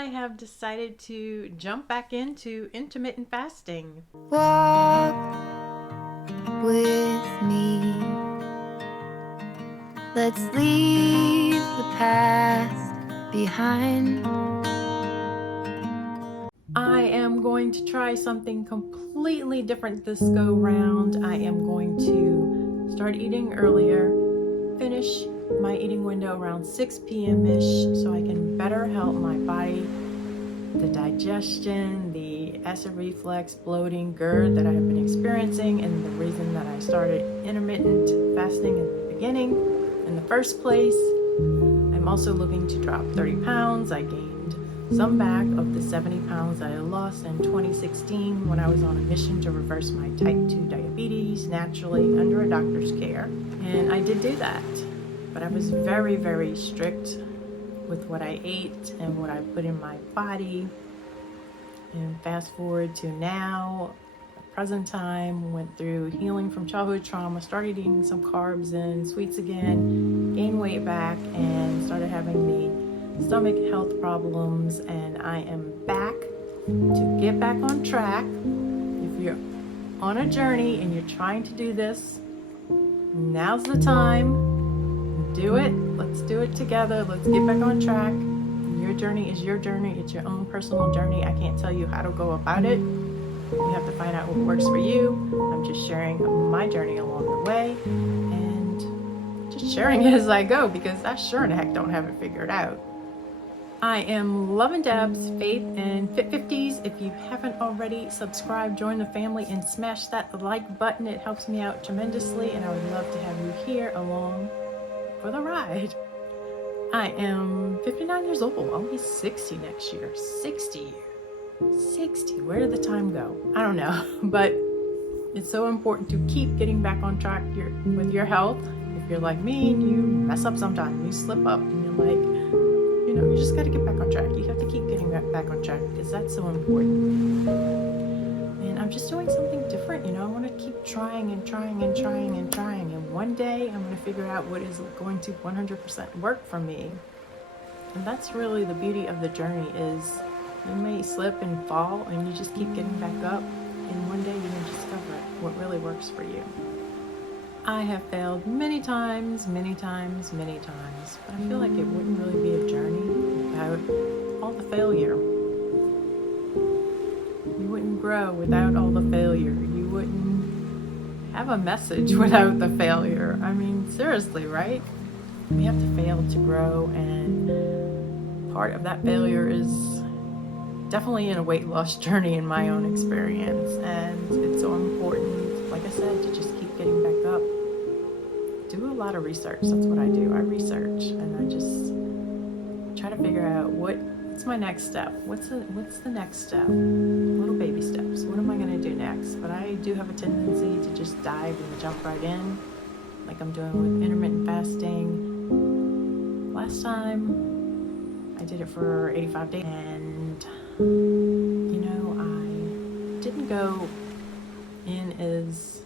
I have decided to jump back into intermittent fasting. Walk with me. Let's leave the past behind. I am going to try something completely different this go round. I am going to start eating earlier, finish my eating window around 6 p.m.-ish so I can better help my body, the digestion, the acid reflux, bloating, GERD that I have been experiencing, and the reason that I started intermittent fasting in the beginning in the first place. I'm also looking to drop 30 pounds. I gained some back of the 70 pounds that I lost in 2016 when I was on a mission to reverse my type 2 diabetes naturally under a doctor's care. And I did do that, but I was very, very strict with what I ate and what I put in my body. And fast forward to now, present time, went through healing from childhood trauma, started eating some carbs and sweets again, gained weight back, and started having the stomach health problems. And I am back to get back on track. If you're on a journey and you're trying to do this, now's the time. Do it. Let's do it together. Let's get back on track. Your journey is your journey. It's your own personal journey. I can't tell you how to go about it. You have to find out what works for you. I'm just sharing my journey along the way and just sharing it as I go, because I sure in the heck don't have it figured out. I am Lovin' Deb's Faith and Fit 50s. If you haven't already, subscribe, join the family, and smash that like button. It helps me out tremendously, and I would love to have you here along for the ride. I am 59 years old. I'll be 60 next year. 60. Where did the time go? I don't know, but it's so important to keep getting back on track with your health. If you're like me and you mess up sometime, you slip up and you're like, you just got to get back on track. You have to keep getting back on track because that's so important. And I'm just doing something different. I want to keep trying and trying and trying and trying. And one day I'm going to figure out what is going to 100% work for me. And that's really the beauty of the journey, is you may slip and fall and you just keep getting back up. And one day you're going to discover what really works for you. I have failed many times, but I feel like it wouldn't really be a journey without all the failure. You wouldn't grow without all the failure. You wouldn't have a message without the failure. I mean, seriously, right? We have to fail to grow, and part of that failure is definitely in a weight loss journey in my own experience. And it's so important, like I said, to just keep getting back up. Do a lot of research. That's what I do. I research and I just try to figure out what's my next step. What's the next step? Little baby steps. What am I going to do next? But I do have a tendency to just dive and jump right in, like I'm doing with intermittent fasting. Last time I did it for 85 days, and I didn't go in as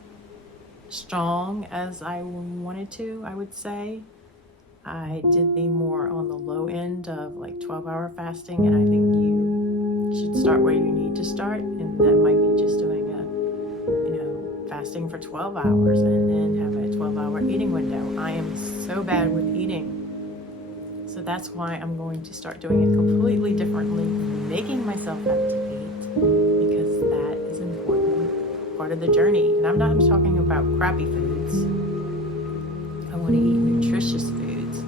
strong as I wanted to, I would say. I did the more on the low end of like 12-hour fasting, and I think you should start where you need to start, and that might be just doing fasting for 12 hours and then have a 12-hour eating window. I am so bad with eating, so that's why I'm going to start doing it completely differently, making myself have to eat, because that is an important part of the journey. And I'm not talking about crappy foods. I want to eat nutritious foods,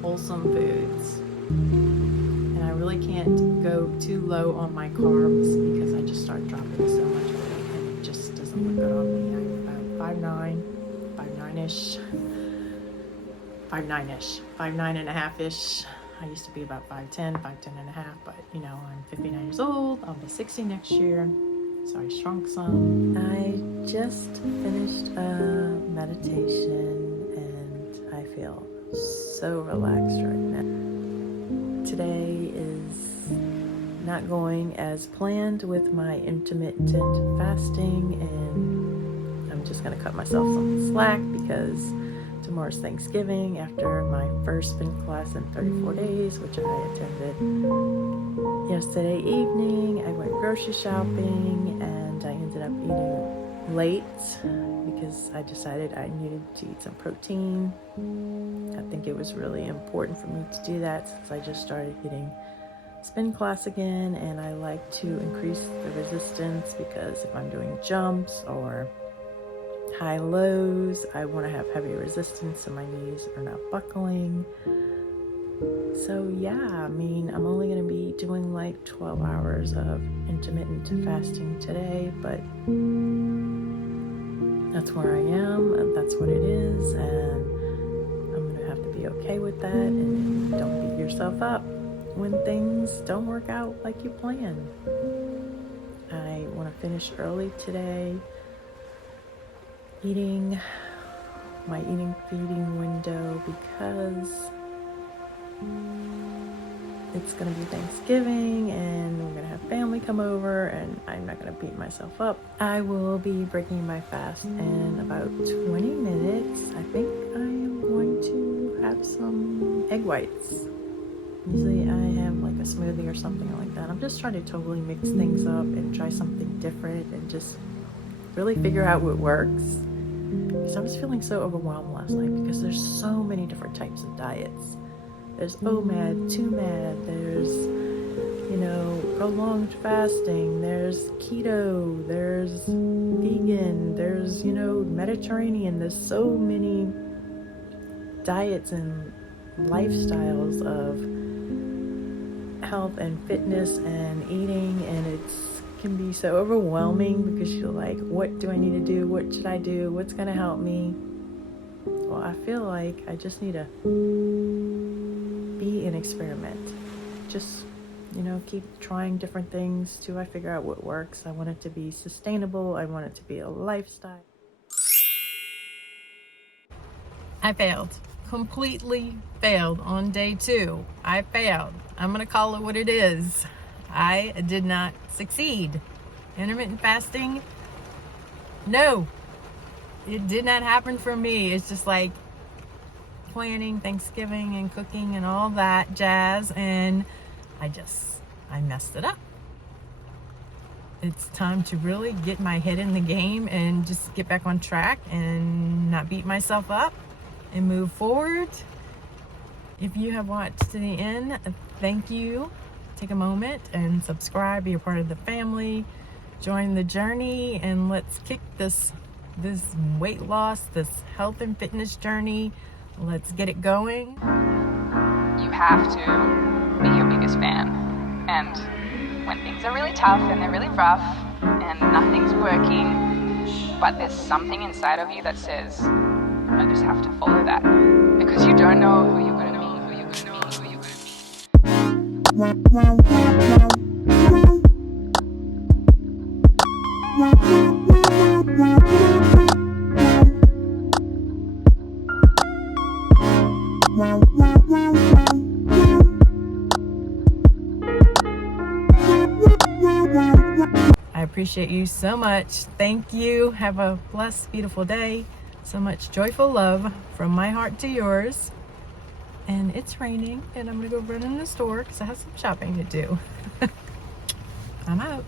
wholesome foods, and I really can't go too low on my carbs because I just start dropping so much weight and it just doesn't look good on me. I'm about 5'9 and a half-ish. I used to be about 5'10 and a half, but I'm 59 years old. I'll be 60 next year, so I shrunk some. I just finished a meditation and I feel so relaxed right now. Today is not going as planned with my intermittent fasting, and I'm just going to cut myself some slack because tomorrow's Thanksgiving after my first spin class in 34 days, which I attended Yesterday evening, I went grocery shopping and I ended up eating late because I decided I needed to eat some protein. I think it was really important for me to do that since I just started hitting spin class again, and I like to increase the resistance because if I'm doing jumps or high lows, I want to have heavy resistance so my knees are not buckling. So yeah, I mean, I'm only going to be doing like 12 hours of intermittent fasting today, but that's where I am, and that's what it is, and I'm going to have to be okay with that, and don't beat yourself up when things don't work out like you planned. I want to finish early today, eating my feeding window because it's going to be Thanksgiving and we're going to have family come over and I'm not going to beat myself up. I will be breaking my fast in about 20 minutes. I think I am going to have some egg whites. Usually I have like a smoothie or something like that. I'm just trying to totally mix things up and try something different and just really figure out what works. Because I was feeling so overwhelmed last night because there's so many different types of diets. There's OMAD, 2MAD, there's, prolonged fasting, there's keto, there's vegan, there's, Mediterranean. There's so many diets and lifestyles of health and fitness and eating, and it can be so overwhelming because you're like, what do I need to do? What should I do? What's going to help me? Well, I feel like I just need to be an experiment. Just, keep trying different things till I figure out what works. I want it to be sustainable. I want it to be a lifestyle. I failed. Completely failed on day 2. I failed. I'm going to call it what it is. I did not succeed. Intermittent fasting, no. It did not happen for me. It's just like planning Thanksgiving and cooking and all that jazz, and I messed it up. It's time to really get my head in the game and just get back on track and not beat myself up and move forward. If you have watched to the end, thank you. Take a moment and subscribe, be a part of the family, join the journey, and let's kick this weight loss, this health and fitness journey. Let's get it going. You have to be your biggest fan. And when things are really tough and they're really rough and nothing's working, but there's something inside of you that says, I just have to follow that. Because you don't know who you're going to be, who you're going to be, who you're I appreciate you so much. Thank you. Have a blessed, beautiful day. So much joyful love from my heart to yours. And it's raining, and I'm going to go run in the store because I have some shopping to do. I'm out.